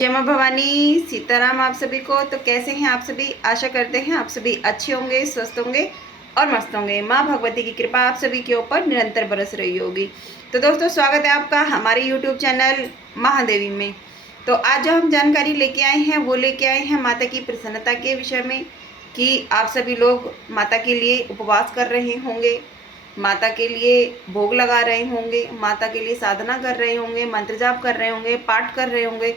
जय मां भवानी, सीताराम आप सभी को। तो कैसे हैं आप सभी? आशा करते हैं आप सभी अच्छे होंगे, स्वस्थ होंगे और मस्त होंगे। मां भगवती की कृपा आप सभी के ऊपर निरंतर बरस रही होगी। तो दोस्तों, स्वागत है आपका हमारे YouTube चैनल महादेवी में। तो आज जो हम जानकारी लेके आए हैं वो लेके आए हैं माता की प्रसन्नता के विषय में, कि आप सभी लोग माता के लिए उपवास कर रहे होंगे, माता के लिए भोग लगा रहे होंगे, माता के लिए साधना कर रहे होंगे, मंत्र जाप कर रहे होंगे, पाठ कर रहे होंगे।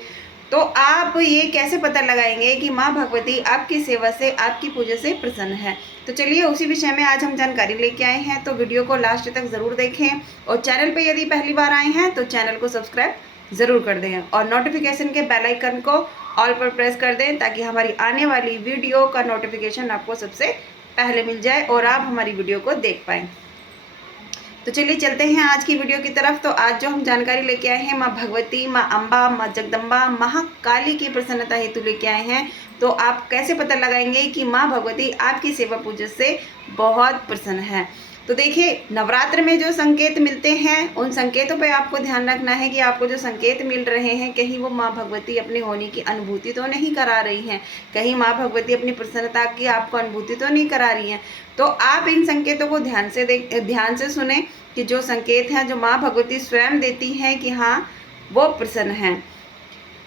तो आप ये कैसे पता लगाएंगे कि माँ भगवती आपकी सेवा से, आपकी पूजा से प्रसन्न है? तो चलिए उसी विषय में आज हम जानकारी लेके आए हैं। तो वीडियो को लास्ट तक ज़रूर देखें और चैनल पे यदि पहली बार आए हैं तो चैनल को सब्सक्राइब ज़रूर कर दें और नोटिफिकेशन के बेल आइकन को ऑल पर प्रेस कर दें, ताकि हमारी आने वाली वीडियो का नोटिफिकेशन आपको सबसे पहले मिल जाए और आप हमारी वीडियो को देख पाएँ। तो चलिए चलते हैं आज की वीडियो की तरफ। तो आज जो हम जानकारी लेके आए हैं, माँ भगवती, माँ अम्बा, माँ जगदम्बा, महाकाली की प्रसन्नता हेतु लेके आए हैं। तो आप कैसे पता लगाएंगे कि माँ भगवती आपकी सेवा पूजा से बहुत प्रसन्न है? तो देखिए, नवरात्र में जो संकेत मिलते हैं उन संकेतों पे आपको ध्यान रखना है कि आपको जो संकेत मिल रहे हैं, कहीं वो माँ भगवती अपने होने की अनुभूति तो नहीं करा रही हैं, कहीं माँ भगवती अपनी प्रसन्नता की आपको अनुभूति तो नहीं करा रही हैं। तो आप इन संकेतों को ध्यान से सुने कि जो संकेत हैं, जो माँ भगवती स्वयं देती हैं कि हाँ वो प्रसन्न हैं।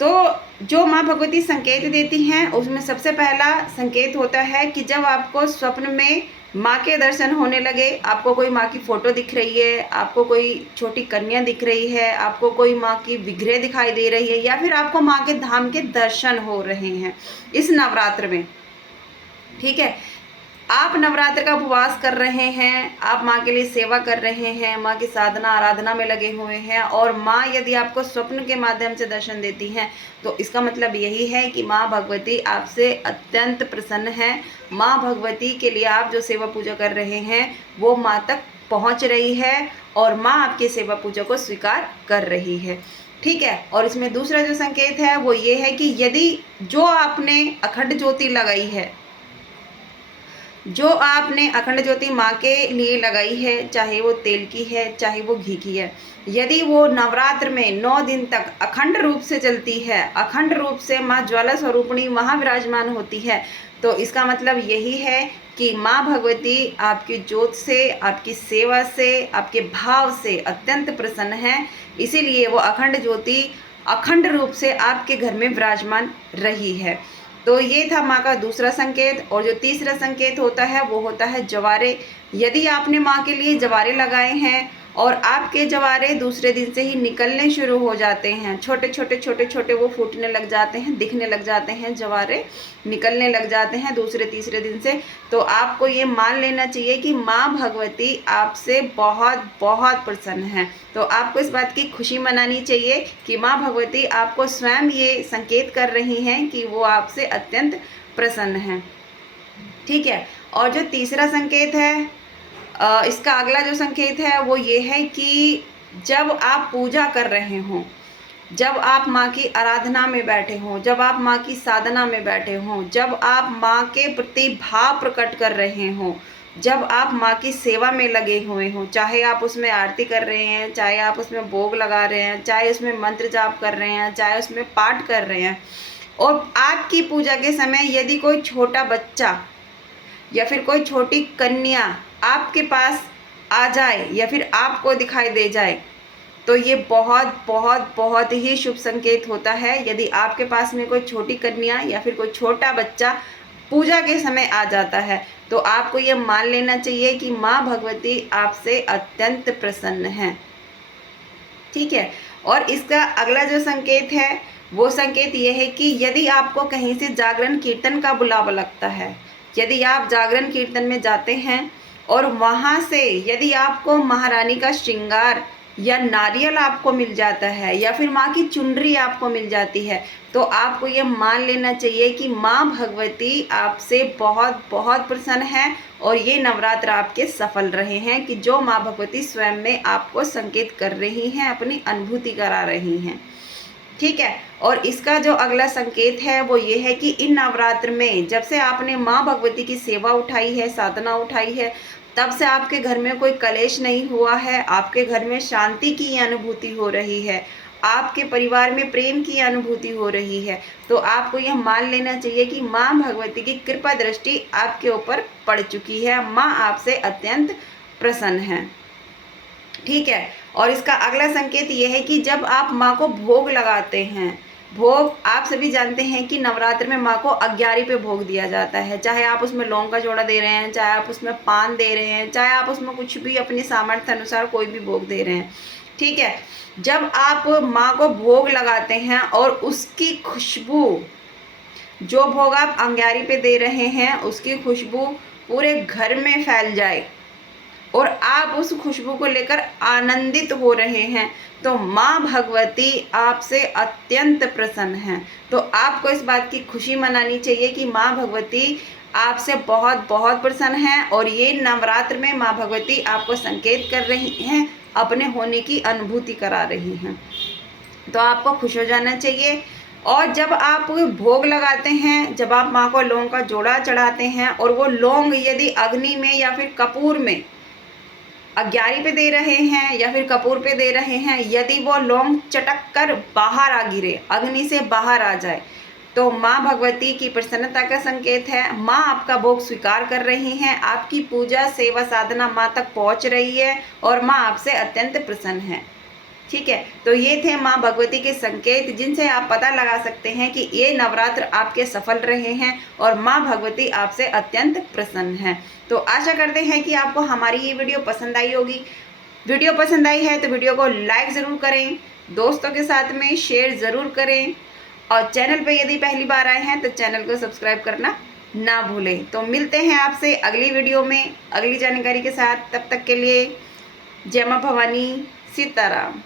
तो जो माँ भगवती संकेत देती हैं उसमें सबसे पहला संकेत होता है कि जब आपको स्वप्न में माँ के दर्शन होने लगे, आपको कोई माँ की फोटो दिख रही है, आपको कोई छोटी कन्या दिख रही है, आपको कोई माँ की विग्रह दिखाई दे रही है, या फिर आपको माँ के धाम के दर्शन हो रहे हैं इस नवरात्र में। ठीक है, आप नवरात्र का उपवास कर रहे हैं, आप माँ के लिए सेवा कर रहे हैं, माँ की साधना आराधना में लगे हुए हैं, और माँ यदि आपको स्वप्न के माध्यम से दर्शन देती हैं तो इसका मतलब यही है कि माँ भगवती आपसे अत्यंत प्रसन्न है। माँ भगवती के लिए आप जो सेवा पूजा कर रहे हैं वो माँ तक पहुँच रही है और माँ आपकी सेवा पूजा को स्वीकार कर रही है। ठीक है, और इसमें दूसरा जो संकेत है वो ये है कि यदि जो आपने अखंड ज्योति लगाई है, जो आपने अखंड ज्योति माँ के लिए लगाई है, चाहे वो तेल की है चाहे वो घी की है, यदि वो नवरात्र में 9 दिन तक अखंड रूप से चलती है, अखंड रूप से माँ ज्वाला स्वरूपिणी वहाँ विराजमान होती है, तो इसका मतलब यही है कि माँ भगवती आपकी ज्योत से, आपकी सेवा से, आपके भाव से अत्यंत प्रसन्न है। इसीलिए वो अखंड ज्योति अखंड रूप से आपके घर में विराजमान रही है। तो ये था माँ का दूसरा संकेत। और जो तीसरा संकेत होता है वो होता है जवारे। यदि आपने माँ के लिए जवारे लगाए हैं और आपके जवारे दूसरे दिन से ही निकलने शुरू हो जाते हैं, छोटे छोटे वो फूटने लग जाते हैं, दिखने लग जाते हैं, जवारे निकलने लग जाते हैं दूसरे तीसरे दिन से, तो आपको ये मान लेना चाहिए कि माँ भगवती आपसे बहुत बहुत प्रसन्न है। तो आपको इस बात की खुशी मनानी चाहिए कि माँ भगवती आपको स्वयं ये संकेत कर रही हैं कि वो आपसे अत्यंत प्रसन्न हैं। ठीक है, और जो तीसरा संकेत है, इसका अगला जो संकेत है वो ये है कि जब आप पूजा कर रहे हों, जब आप माँ की आराधना में बैठे हों, जब आप माँ की साधना में बैठे हों, जब आप माँ के प्रति भाव प्रकट कर रहे हों, जब आप माँ की सेवा में लगे हुए हों, चाहे आप उसमें आरती कर रहे हैं, चाहे आप उसमें भोग लगा रहे हैं, चाहे उसमें मंत्र जाप कर रहे हैं, चाहे उसमें पाठ कर रहे हैं, और आपकी पूजा के समय यदि कोई छोटा बच्चा या फिर कोई छोटी कन्या आपके पास आ जाए या फिर आपको दिखाई दे जाए, तो ये बहुत बहुत बहुत ही शुभ संकेत होता है। यदि आपके पास में कोई छोटी कन्या या फिर कोई छोटा बच्चा पूजा के समय आ जाता है, तो आपको ये मान लेना चाहिए कि माँ भगवती आपसे अत्यंत प्रसन्न हैं। ठीक है, और इसका अगला जो संकेत है वो संकेत ये है कि यदि आपको कहीं से जागरण कीर्तन का बुलावा लगता है, यदि आप जागरण कीर्तन में जाते हैं और वहाँ से यदि आपको महारानी का श्रृंगार या नारियल आपको मिल जाता है या फिर माँ की चुनरी आपको मिल जाती है, तो आपको ये मान लेना चाहिए कि माँ भगवती आपसे बहुत बहुत प्रसन्न है और ये नवरात्र आपके सफल रहे हैं कि जो माँ भगवती स्वयं में आपको संकेत कर रही हैं, अपनी अनुभूति करा रही हैं। ठीक है, और इसका जो अगला संकेत है वो ये है कि इन नवरात्र में जब से आपने माँ भगवती की सेवा उठाई है, साधना उठाई है, तब से आपके घर में कोई कलेश नहीं हुआ है, आपके घर में शांति की अनुभूति हो रही है, आपके परिवार में प्रेम की अनुभूति हो रही है, तो आपको यह मान लेना चाहिए कि माँ भगवती की कृपा दृष्टि आपके ऊपर पड़ चुकी है। माँ आपसे अत्यंत प्रसन्न है। ठीक है। और इसका अगला संकेत यह है कि जब आप माँ को भोग लगाते हैं, भोग आप सभी जानते हैं कि नवरात्र में माँ को 11 पे भोग दिया जाता है, चाहे आप उसमें लौंग का जोड़ा दे रहे हैं, चाहे आप उसमें पान दे रहे हैं, चाहे आप उसमें कुछ भी अपनी सामर्थ्य अनुसार कोई भी भोग दे रहे हैं। ठीक है। जब आप माँ को भोग लगाते हैं और उसकी खुशबू, जो भोग आप अंगारी पे दे रहे हैं उसकी खुशबू पूरे घर में फैल जाए और आप उस खुशबू को लेकर आनंदित हो रहे हैं, तो माँ भगवती आपसे अत्यंत प्रसन्न हैं। तो आपको इस बात की खुशी मनानी चाहिए कि माँ भगवती आपसे बहुत बहुत प्रसन्न हैं और ये नवरात्र में माँ भगवती आपको संकेत कर रही हैं, अपने होने की अनुभूति करा रही हैं। तो आपको खुश हो जाना चाहिए। और जब आप भोग लगाते हैं, जब आप माँ को लौंग का जोड़ा चढ़ाते हैं और वो लौंग यदि अग्नि में या फिर कपूर में, अग्यारी पे दे रहे हैं या फिर कपूर पे दे रहे हैं, यदि वो लौंग चटक कर बाहर आ गिरे, अग्नि से बाहर आ जाए, तो माँ भगवती की प्रसन्नता का संकेत है। माँ आपका भोग स्वीकार कर रही हैं, आपकी पूजा सेवा साधना माँ तक पहुँच रही है और माँ आपसे अत्यंत प्रसन्न है। ठीक है। तो ये थे माँ भगवती के संकेत, जिनसे आप पता लगा सकते हैं कि ये नवरात्र आपके सफल रहे हैं और माँ भगवती आपसे अत्यंत प्रसन्न हैं। तो आशा करते हैं कि आपको हमारी ये वीडियो पसंद आई होगी। वीडियो पसंद आई है तो वीडियो को लाइक ज़रूर करें, दोस्तों के साथ में शेयर ज़रूर करें और चैनल पर यदि पहली बार आए हैं तो चैनल को सब्सक्राइब करना ना भूलें। तो मिलते हैं आपसे अगली वीडियो में अगली जानकारी के साथ। तब तक के लिए जय माँ भवानी, सीताराम।